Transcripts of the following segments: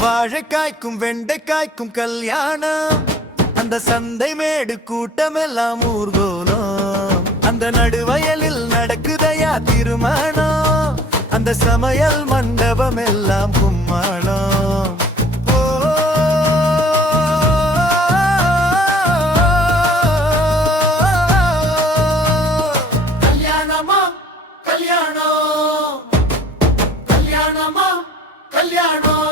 வாழைக்காய்க்கும் வெண்டைக்காய்க்கும் கல்யாணம், அந்த சந்தை மேடு கூட்டமெல்லாம் ஊர்கோலம், அந்த நடுவயலில் நடக்குதையா திருமணம், அந்த சமையல் மண்டபம் எல்லாம் கும்மாளம். கல்யாணமா கல்யாணம், கல்யாணமா கல்யாணம்,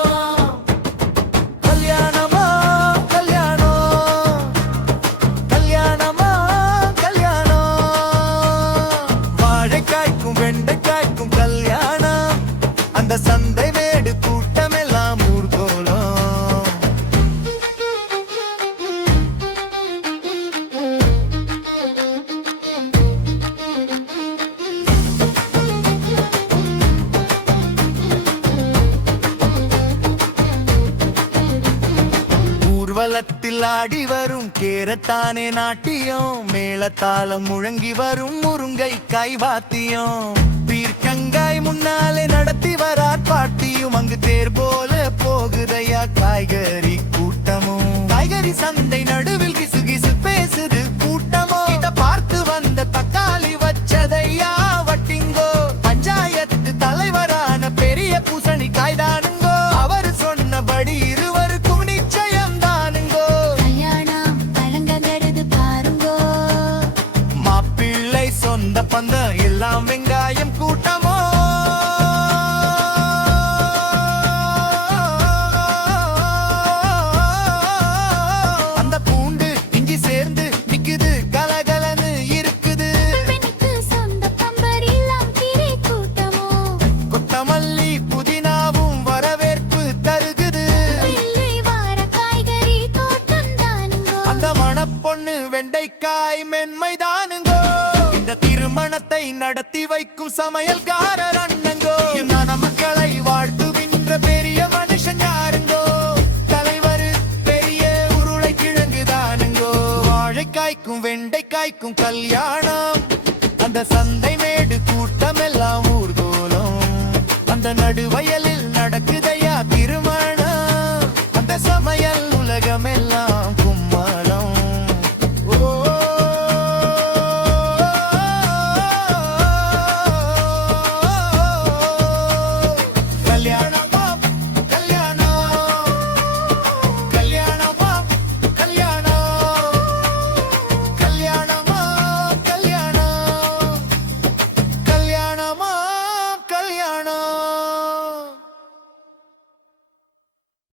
கல்யாணமா கல்யாணம், கல்யாணமா கல்யாணம். வாழைக்காய்க்கும் வெண்டைக்காய்க்கும் கல்யாணம், அந்த சந்தை மேடு கூட்டமெல்லாம் ஊர்கோலம். ஊர்வலத்தில் ஆடி வரும் கேரத்தானே நாட்டியம், மேளத்தாளம் முழங்கி வரும் முருங்கை கைவாத்தியம், பீர்க்கங்காய் முன்னாலே நடத்தி வரார் பாட்டியும், அங்கு தேர் போல போகுதையா காய்கறி கூட்டமும், காய்கறி சந்தை நடுவில் கிசு கிசு பேசுது கூட்டமோ, இத பார்த்து வந்த தக்காளி வச்சதையா வட்டிங்கோ, பஞ்சாயத்து தலைவரான பெரிய பூசணி காய்தானுங்கோ, அவர் சொன்னபடி இருவருக்கும் நிச்சயம் தானுங்கோ. கல்யாணம் அலங்கரிது பாருங்கோ, மாப்பிள்ளை சொந்த பந்த எல்லாம் வெங்காயம் கூட்டமோ, அந்த பூண்டு இஞ்சி சேர்ந்து நிக்குது கலகலன்னு இருக்குது, பெண்ணுக்கு சொந்த பம்பரெல்லாம் கீரை கூட்டமோ, கொத்தமல்லி புதினாவும் வரவேற்பு தருகுது, வெள்ளை வார காய்கறி தோட்டம் தானுங்கோ, அந்த மணப்பொண்ணு வெண்டைக்காய் மென்மைதானுங்கோ, இந்த திருமணத்தை நடத்தி வைக்கும் சமையல்காரர் அண்ணங்கோ, ஞான மக்களை வாழ்த்துகின்ற பெரிய மனுஷன் யாருங்கோ, தலைவர் பெரிய உருளை கிழங்குதானுங்கோ. வாழைக்காய்க்கும் வெண்டைக்காய்க்கும் கல்யாணம், அந்த சந்தை